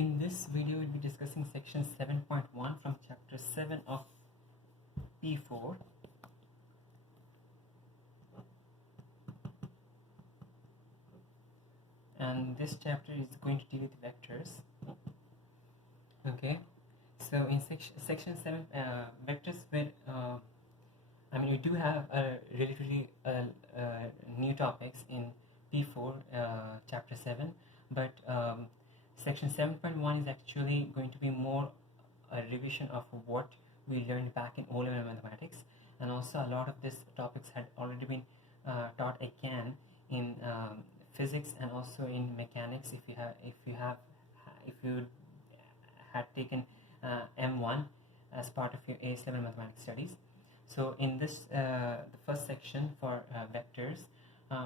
in this video we'll be discussing section 7.1 from chapter 7 of P4. And this chapter is going to deal with vectors. Okay, so in section 7, vectors will we do have relatively new topics in P4 chapter 7, but section 7.1 is actually going to be more a revision of what we learned back in O-level mathematics, and also a lot of these topics had already been taught again in physics and also in mechanics if you had taken M1 as part of your AS level mathematics studies. So in this the first section for vectors,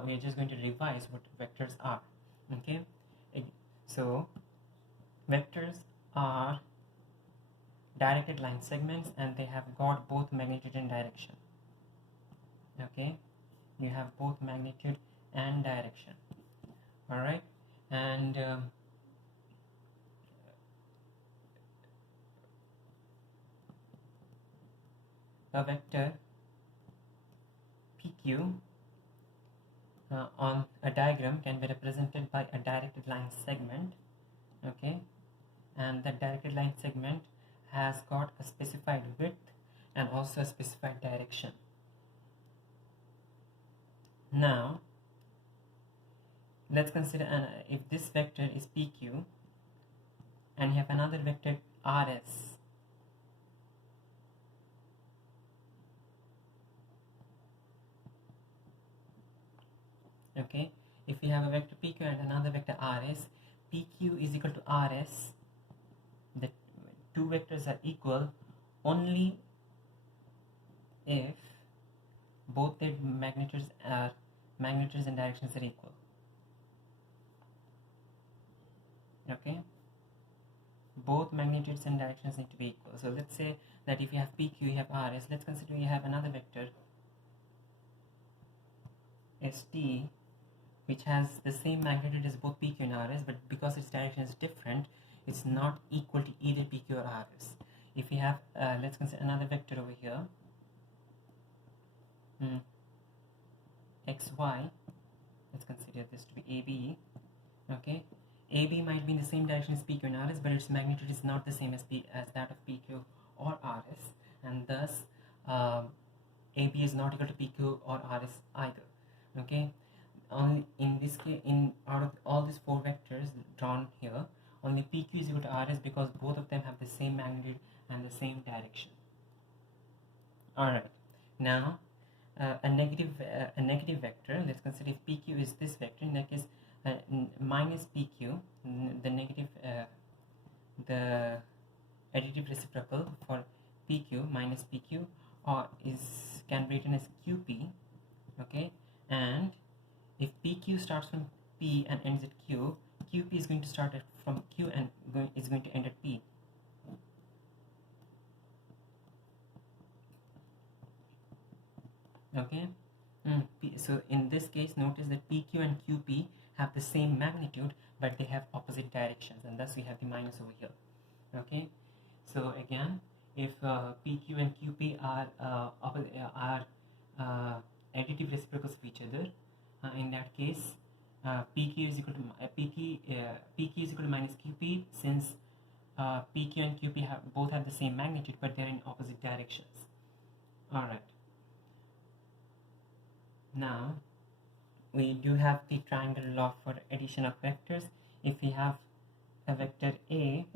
we are just going to revise what vectors are. Okay, so vectors are directed line segments and they have got both magnitude and direction. Okay, you have both magnitude and direction. All right, and a vector PQ on a diagram can be represented by a directed line segment. Okay, and that directed line segment has got a specified width and also a specified direction. Now let's consider if this vector is PQ and you have another vector RS. Okay, if we have a vector PQ and another vector RS, PQ is equal to RS, the two vectors are equal only if both their magnitudes and directions are equal. Okay, both magnitudes and directions need to be equal. So let's say that if you have PQ, you have RS. Let's consider you have another vector ST which has the same magnitude as both PQ and RS, but because its direction is different, it's not equal to either PQ or RS. If we have, let's consider another vector over here, XY, let's consider this to be AB. Okay, AB might be in the same direction as PQ and RS, but its magnitude is not the same as that of PQ or RS, and thus AB is not equal to PQ or RS either. Okay, only in this case, out of all these four vectors drawn here, only PQ is equal to RS because both of them have the same magnitude and the same direction. Alright, now a negative vector, let's consider if PQ is this vector, in that case minus PQ, the additive reciprocal for PQ minus PQ can be written as QP. Okay, and if PQ starts from P and ends at Q, QP is going to start from Q and is going to end at P. Okay, so in this case, notice that PQ and QP have the same magnitude, but they have opposite directions, and thus we have the minus over here. Okay, so again, if PQ and QP are additive reciprocals of each other, in that case, PQ is equal to PQ is equal to minus QP, since PQ and QP both have the same magnitude, but they're in opposite directions. All right. Now we do have the triangle law for addition of vectors. If we have a vector A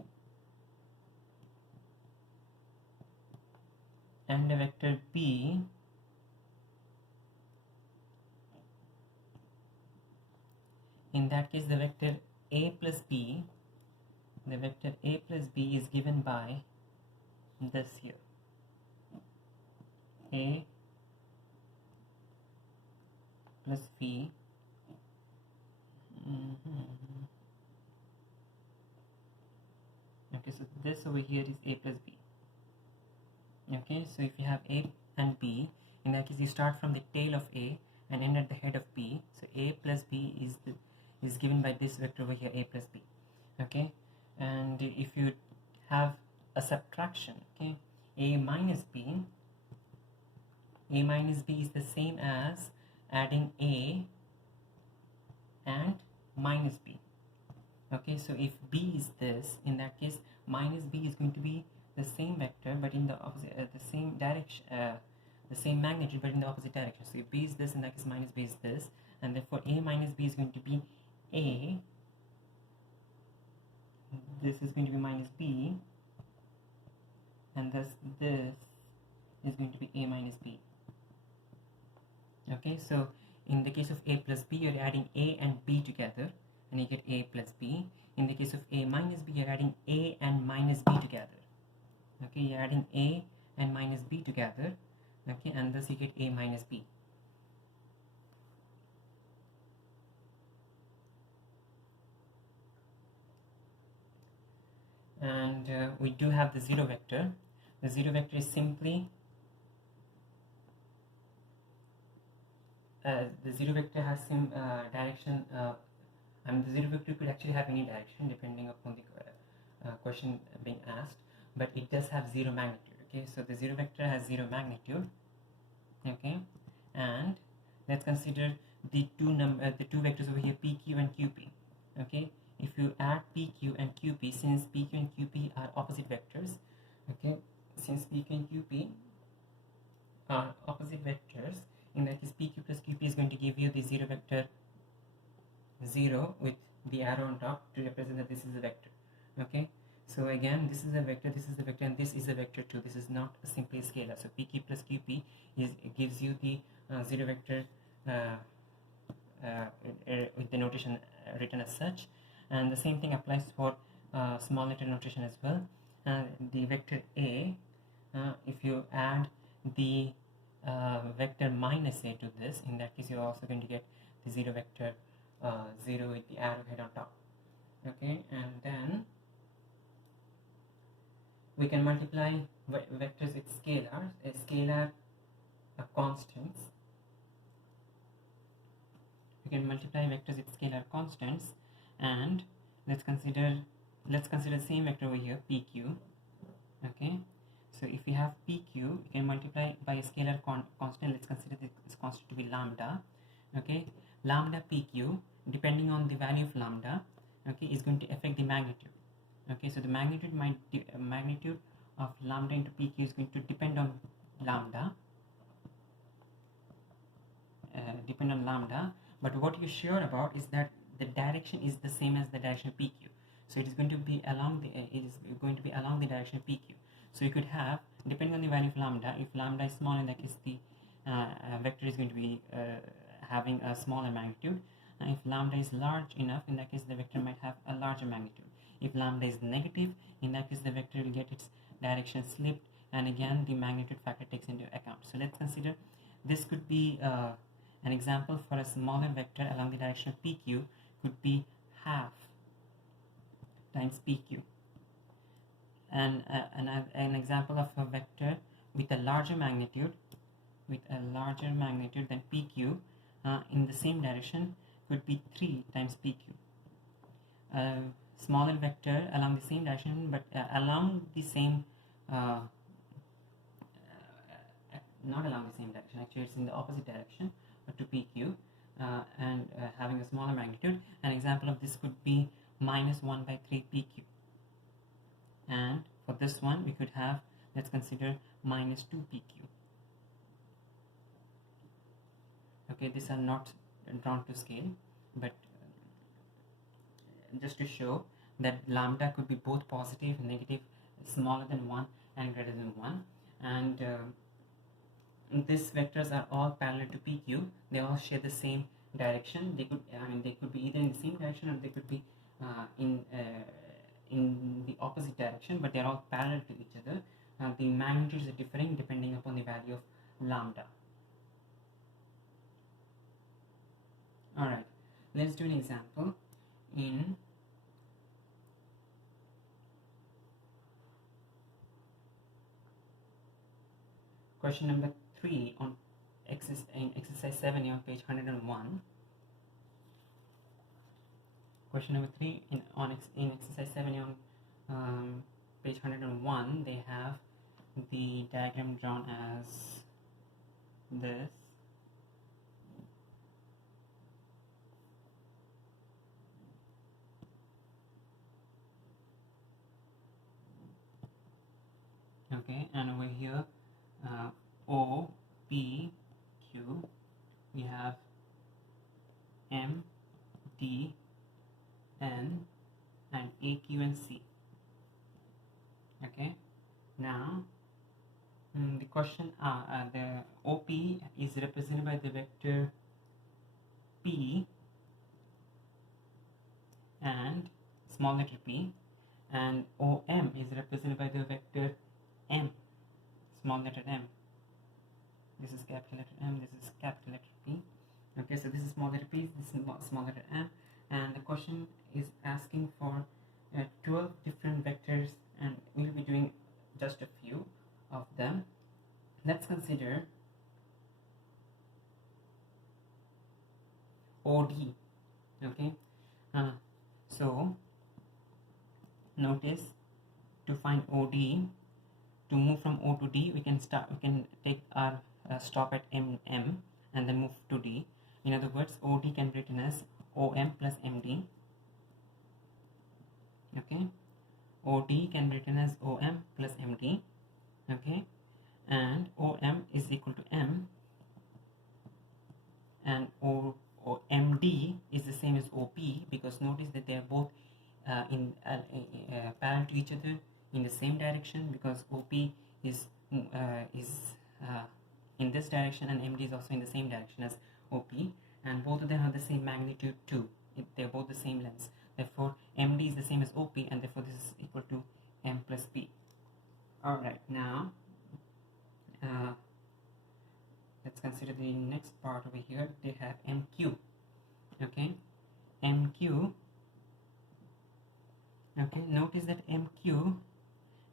and a vector B, in that case the vector A plus B is given by this here, A plus B. Okay, so this over here is A plus B. Okay, so if you have A and B, in that case you start from the tail of A and end at the head of B. So A plus B is given by this vector over here, A plus B. Okay, And if you have a subtraction, okay, a minus b is the same as adding a and minus b. Okay, so if b is this, in that case minus b is going to be the same vector but in the opposite, the same direction, the same magnitude but in the opposite direction. So if b is this, in that case minus b is this, and therefore a minus b is going to be a, this is going to be minus b, and thus this is going to be a minus b. Okay, so in the case of a plus b, you're adding a and b together and you get a plus b. In the case of a minus b, you're adding a and minus b together. Okay, you're adding a and minus b together, okay, and thus you get a minus b. And we do have the zero vector. The zero vector is simply the zero vector has some direction. The zero vector could actually have any direction depending upon the question being asked, but it does have zero magnitude. Okay, so the zero vector has zero magnitude. Okay, and let's consider the two vectors over here, pq and qp. Okay, if you add pq and qp, since pq and qp are opposite vectors, okay, since pq and qp are opposite vectors, in that case pq plus qp is going to give you the zero vector 0 with the arrow on top to represent that this is a vector. Okay, so again this is a vector, this is the vector, and this is a vector too. This is not simply a scalar. So pq plus qp gives you the zero vector with the notation written as such, and the same thing applies for small letter notation as well. The vector a, if you add the vector minus a to this, in that case you're also going to get the zero vector 0 with the arrowhead on top. Okay, and then we can multiply vectors with scalars. A scalar constants. We can multiply vectors with scalar constants, and let's consider the same vector over here, pq. Okay, so if we have pq, we can multiply by a scalar constant. Let's consider this constant to be lambda. Okay, lambda pq, depending on the value of lambda, okay, is going to affect the magnitude. Okay, so the magnitude magnitude of lambda into pq is going to depend on lambda, but what you're sure about is that the direction is the same as the direction of pq. So it is going to be along the direction of pq. So you could have, depending on the value of lambda, if lambda is small, in that case the vector is going to be having a smaller magnitude. If lambda is large enough, in that case the vector might have a larger magnitude. If lambda is negative, in that case the vector will get its direction slipped, and again the magnitude factor takes into account. So let's consider this could be an example for a smaller vector along the direction of pq could be half times pq, and an example of a vector with a larger magnitude than pq in the same direction could be 3 times pq. Smaller vector along the same direction, but along the same not along the same direction, actually it's in the opposite direction to pq, and having a smaller magnitude. An example of this could be minus 1 by 3 pq, and for this one we could have, let's consider minus 2 pq. Okay, these are not drawn to scale, but just to show that lambda could be both positive, negative, smaller than 1 and greater than 1, and these vectors are all parallel to pq. They all share the same direction. They could be either in the same direction or they could be in the opposite direction, but they're all parallel to each other. The magnitudes are differing depending upon the value of lambda. Alright, let's do an example in question number 3 on exercise 7 on page 101. Question number 3 in exercise 7 on page 101, they have the diagram drawn as this. Okay, and over here, O, P, Q, we have M, D, N, and A, Q, and C. Okay, now the question, the OP is represented by the vector P and small letter p, and OM is represented by the vector M, small letter m. This is capital letter M, this is capital letter P. Okay, so this is small letter P, this is small letter M, and the question is asking for 12 different vectors, and we'll be doing just a few of them. Let's consider OD. Okay, so notice, to find OD, to move from O to D, we can take our stop at M and then move to D. In other words, OD can be written as OM plus MD. Okay, OD can be written as OM plus MD. Okay, and OM is equal to M, and MD is the same as OP, because notice that they are both parallel to each other in the same direction, because OP is in this direction and MD is also in the same direction as OP, and both of them have the same magnitude too. They're both the same length. Therefore, MD is the same as OP, and therefore this is equal to M plus P. Alright, now let's consider the next part over here. They have MQ. Okay, MQ. Okay, notice that MQ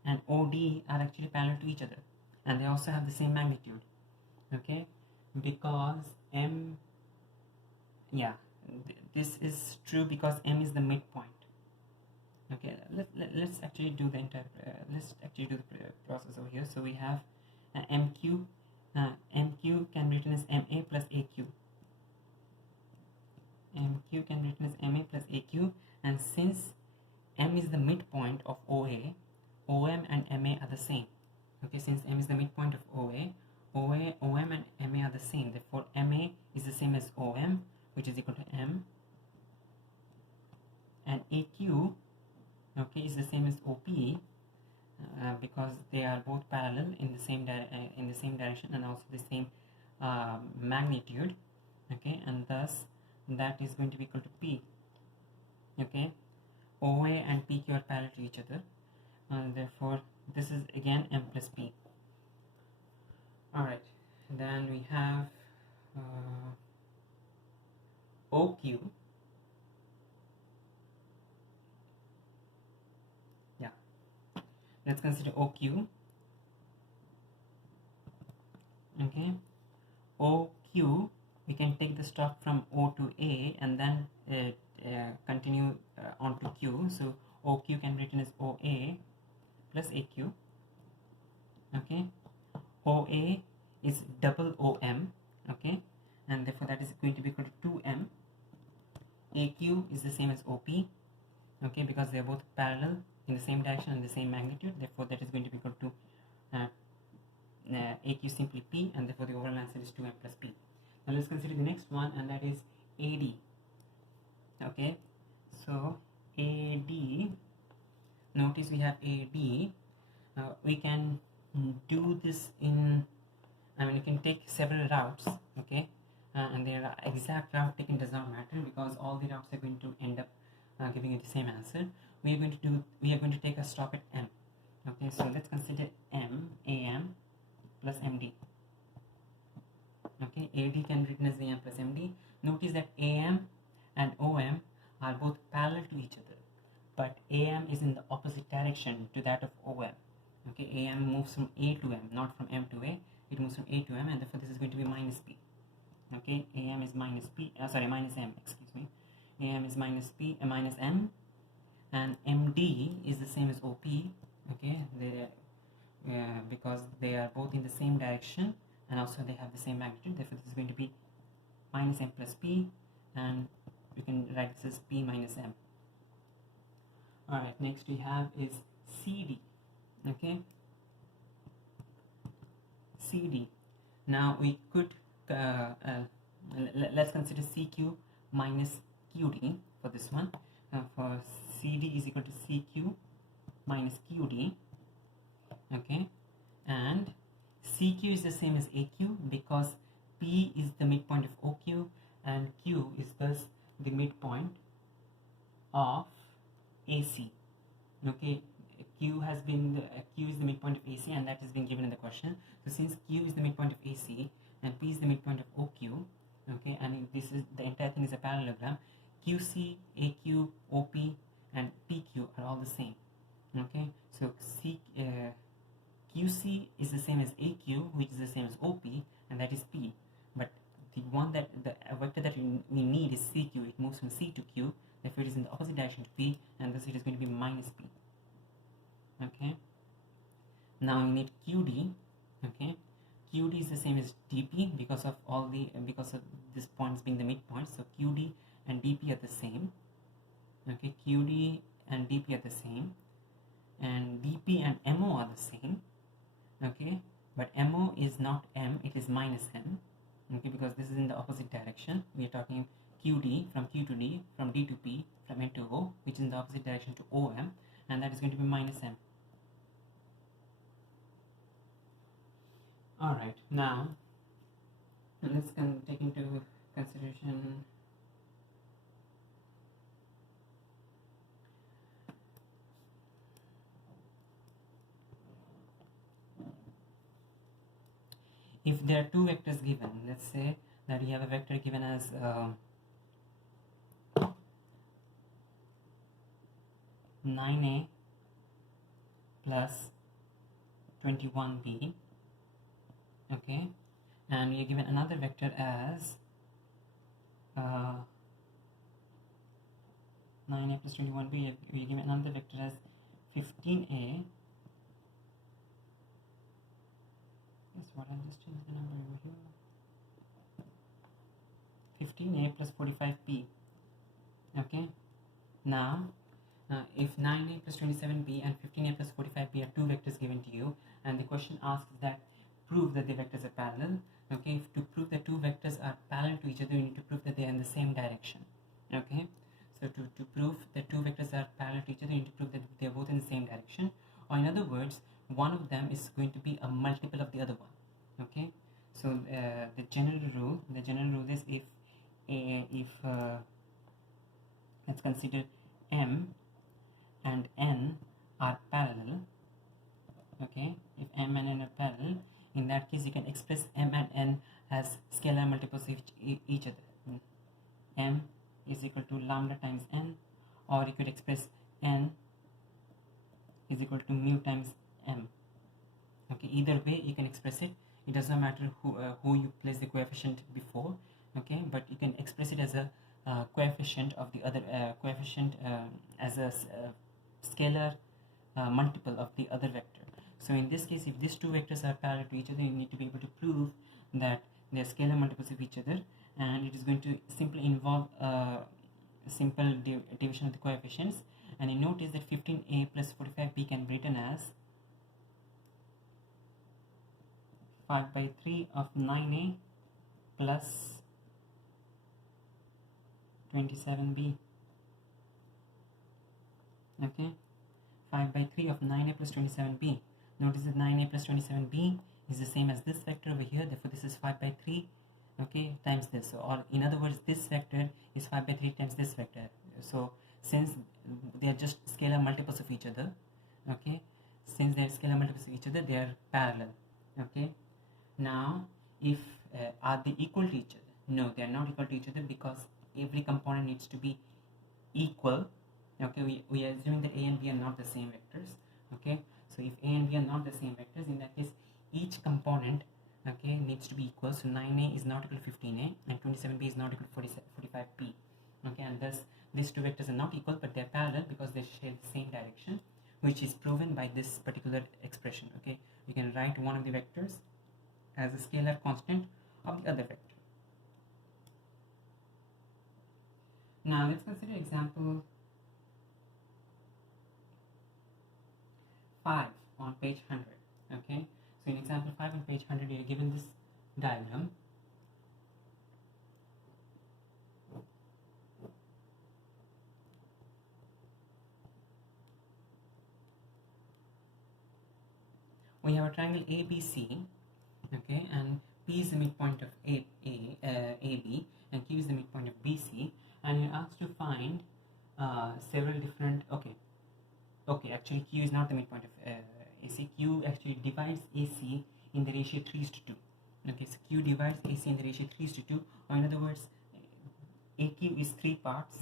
and OD are actually parallel to each other, and they also have the same magnitude. Okay, because this is true because M is the midpoint. Okay, let's actually do the entire process over here. So we have MQ. MQ can be written as MA plus AQ. MQ can be written as MA plus AQ, and since M is the midpoint of OA, OM and MA are the same. Okay, since M is the midpoint of OM and MA are the same. Therefore, MA is the same as OM, which is equal to M, and AQ, okay, is the same as OP, because they are both parallel in the same direction and also the same magnitude. Okay, and thus that is going to be equal to P. Okay, OA and PQ are parallel to each other, and therefore this is again M plus P. Alright, then we have OQ. Yeah, let's consider OQ. Okay, OQ, we can take the stop from O to A and then continue on to Q. So OQ can be written as OA plus AQ. Okay, OA is double OM. Okay, and therefore that is going to be equal to 2M. AQ is the same as OP. Okay, because they are both parallel in the same direction and the same magnitude. Therefore that is going to be equal to AQ simply P, and therefore the overall answer is 2M plus P. Now let's consider the next one, and that is AD. Okay, so AD, notice we have AD. We can do this in, you can take several routes. Okay, and their exact route taken does not matter, because all the routes are going to end up giving you the same answer. We are going to take a stop at M. Okay, so let's consider AM plus MD. Okay, AD can be written as AM plus MD. Notice that AM and OM are both parallel to each other, but AM is in the opposite direction to that of OM. Okay, AM moves from A to M, not from M to A. It moves from A to M, and therefore this is going to be minus P. Okay, AM is minus M. Excuse me. AM is minus M, and MD is the same as OP. Okay, because they are both in the same direction and also they have the same magnitude, therefore this is going to be minus M plus P, and we can write this as P minus M. Alright, next we have is CD. Okay, CD. Now we could let's consider CQ minus QD for this one. For CD is equal to CQ minus QD. Okay, and CQ is the same as AQ because P is the midpoint of OQ and Q is thus the midpoint of AC. Okay, Q is the midpoint of AC, and that has been given in the question. So since Q is the midpoint of AC and P is the midpoint of OQ, okay, and this is the entire thing is a parallelogram, QC, AQ, OP, and PQ are all the same. Okay, so QC is the same as AQ, which is the same as OP, and that is P. But the vector that we need is CQ. It moves from C to Q, therefore it is in the opposite direction to P, and thus it is going to be minus P. Okay, now we need QD. Okay, QD is the same as DP because of this points being the midpoint. So QD and DP are the same. Okay, QD and DP are the same, and DP and MO are the same. Okay, but MO is not M, it is minus M. Okay, because this is in the opposite direction. We are talking QD from Q to D, from D to P, from N to O, which is in the opposite direction to OM, and that is going to be minus M. Alright, now let's take into consideration if there are two vectors given. Let's say that you have a vector given as 9a plus 21b. Okay, and we are given another vector as 9a plus 21b. We are given another vector as 15a. Yes, what I just changed the number over here. 15a plus 45b. Okay, now if 9a plus 27b and 15a plus 45b are two vectors given to you, and the question asks that prove that the vectors are parallel. Okay, to prove that two vectors are parallel to each other, you need to prove that they are in the same direction. Okay, so to prove that two vectors are parallel to each other, you need to prove that they are both in the same direction, or in other words, one of them is going to be a multiple of the other one. Okay, so the general rule is if let's consider M and N are parallel. Okay, if M and N are parallel, in that case you can express M and N as scalar multiples of each other. M is equal to lambda times N, or you could express N is equal to mu times M. Okay, either way you can express it. It does not matter who you place the coefficient before. Okay, but you can express it as a coefficient of the other coefficient as a scalar multiple of the other vector. So in this case, if these two vectors are parallel to each other, you need to be able to prove that they are scalar multiples of each other, and it is going to simply involve simple division of the coefficients. And you notice that 15a plus 45b can be written as 5 by 3 of 9a plus 27b. Okay, 5 by 3 of 9a plus 27b. Notice that 9a plus 27b is the same as this vector over here, therefore this is 5 by 3, okay, times this. So, or in other words, this vector is 5 by 3 times this vector. So since they are just scalar multiples of each other, okay, since they are scalar multiples of each other, they are parallel. Okay, now if are they equal to each other? No, they are not equal to each other, because every component needs to be equal. Okay, we are assuming that a and b are not the same vectors. Okay, so if a and b are not the same vectors, in that case each component, okay, needs to be equal. So 9a is not equal to 15a and 27b is not equal to 45b. Okay, and thus these two vectors are not equal, but they're parallel because they share the same direction, which is proven by this particular expression. Okay, you can write one of the vectors as a scalar constant of the other vector. Now let's consider example 5 on page 100. Okay, so in example 5 on page 100, we are given this diagram. We have a triangle ABC, okay, and P is the midpoint of AB, and Q is the midpoint of BC, and you're asked to find several different. Okay, actually Q is not the midpoint of AC. Q actually divides AC in the ratio 3:2. Okay, so Q divides AC in the ratio 3:2, or in other words, AQ is 3 parts,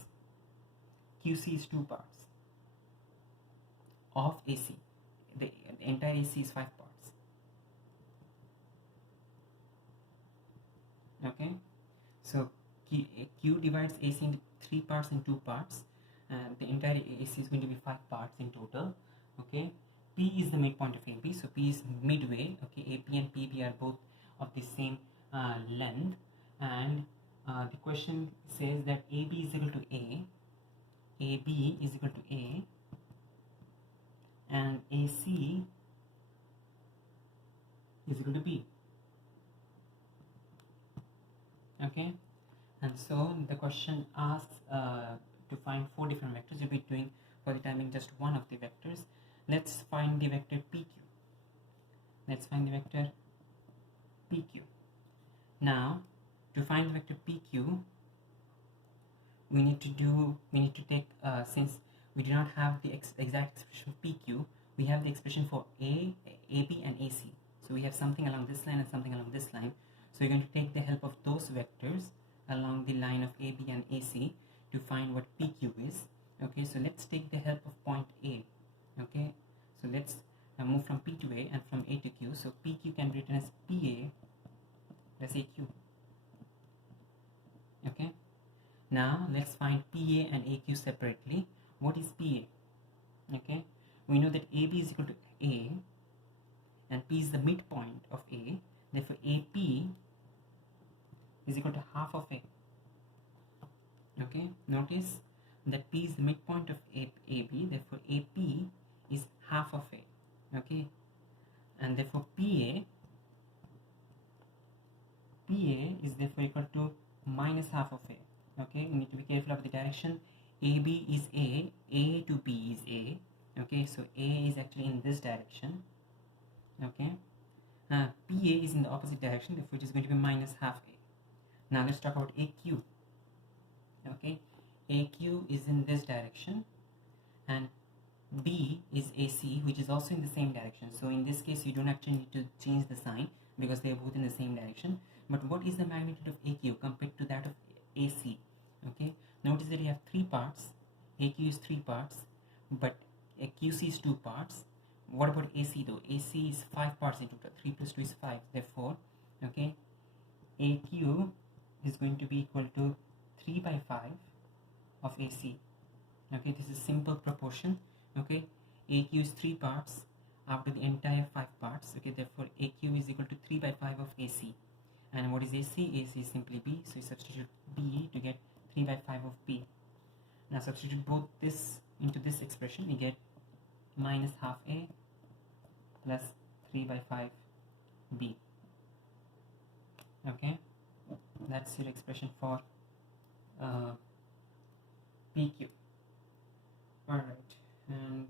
QC is 2 parts of AC. The entire AC is 5 parts. Okay, so Q divides AC into 3 parts and 2 parts, and the entire AC is going to be 5 parts in total. Okay, P is the midpoint of AB, so P is midway. Okay, AP and PB are both of the same length, and the question says that AB is equal to A, AB is equal to A, and AC is equal to B. Okay, and so the question asks to find 4 different vectors. You'll be doing for the time being just one of the vectors. Let's find the vector PQ. Let's find the vector PQ. Now, to find the vector PQ, we need to take since we do not have the exact expression for PQ, we have the expression for AB and AC. So we have something along this line and something along this line. So you're going to take the help of those vectors along the line of AB and AC to find what PQ is. Okay, so let's take the help of point A. Okay, so let's move from P to A and from A to Q. So PQ can be written as PA plus AQ. Okay, now let's find PA and AQ separately. What is PA? Okay, we know that AB is equal to A and P is the midpoint of A. Therefore, AP is equal to half of A. Okay, notice that P is the midpoint of AB. Therefore, AP is half of A. Okay, and therefore PA is therefore equal to minus half of A. Okay, we need to be careful of the direction. AB is A to B is A. Okay, so A is actually in this direction. Okay, PA is in the opposite direction, therefore it is going to be minus half A. Now let's talk about AQ. Okay, AQ is in this direction, and B is AC, which is also in the same direction. So in this case, you don't actually need to change the sign because they are both in the same direction. But what is the magnitude of AQ compared to that of AC? Okay, notice that you have 3 parts. AQ is 3 parts, but QC is 2 parts. What about AC though? AC is 5 parts in total. 3 plus 2 is 5. Therefore, okay, AQ is going to be equal to 3 by 5 of AC. Okay, this is simple proportion. Okay, AQ is 3 parts out of the entire 5 parts. Okay, therefore AQ is equal to 3 by 5 of AC. And what is AC? AC is simply B. So you substitute B to get 3 by 5 of B. Now substitute both this into this expression. You get minus half A plus 3 by 5 B. Okay, that's your expression for PQ. Alright, and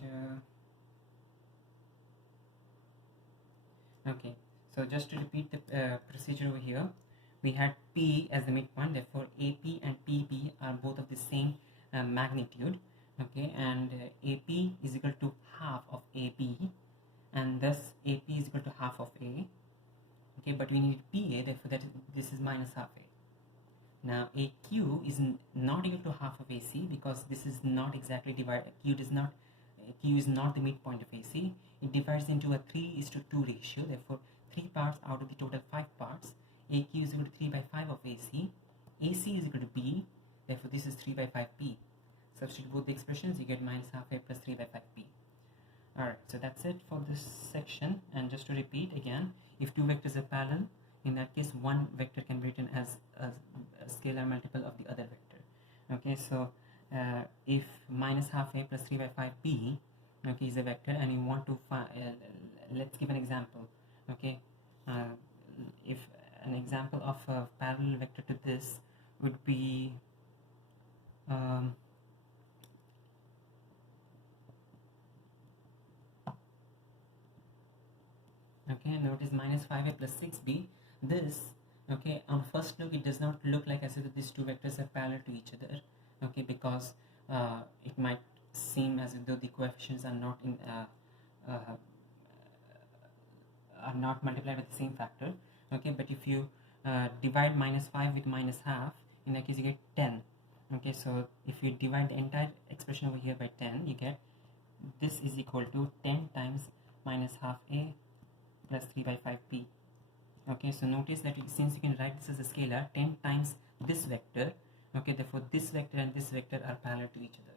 okay, so just to repeat the procedure over here, we had P as the midpoint, therefore AP and PB are both of the same magnitude. Okay, and AP is equal to half of AB, and thus AP is equal to half of A. Okay, but we need PA, therefore this is minus half A. Now AQ is not equal to half of AC because this is not exactly divided. Q is not the midpoint of AC. It divides into a 3:2 ratio. Therefore, 3 parts out of the total 5 parts. AQ is equal to 3 by 5 of AC. AC is equal to B. Therefore, this is 3 by 5 P. substitute both the expressions, you get minus half a plus 3 by 5p. Alright, so that's it for this section. And just to repeat again, if two vectors are parallel, in that case one vector can be written as a scalar multiple of the other vector. Okay, so if minus half a plus 3 by 5p, okay, is a vector, and you want to find, let's give an example. Okay, if an example of a parallel vector to this would be okay, notice minus 5a plus 6b. This, okay, on first look it does not look like as if these two vectors are parallel to each other, okay, because it might seem as though the coefficients are not in are not multiplied by the same factor, okay. But if you divide minus 5 with minus half, in that case you get 10. Okay, so if you divide the entire expression over here by 10, you get this is equal to 10 times minus half a plus 3 by 5p. Okay, so notice that since you can write this as a scalar, 10 times this vector, okay, therefore this vector and this vector are parallel to each other.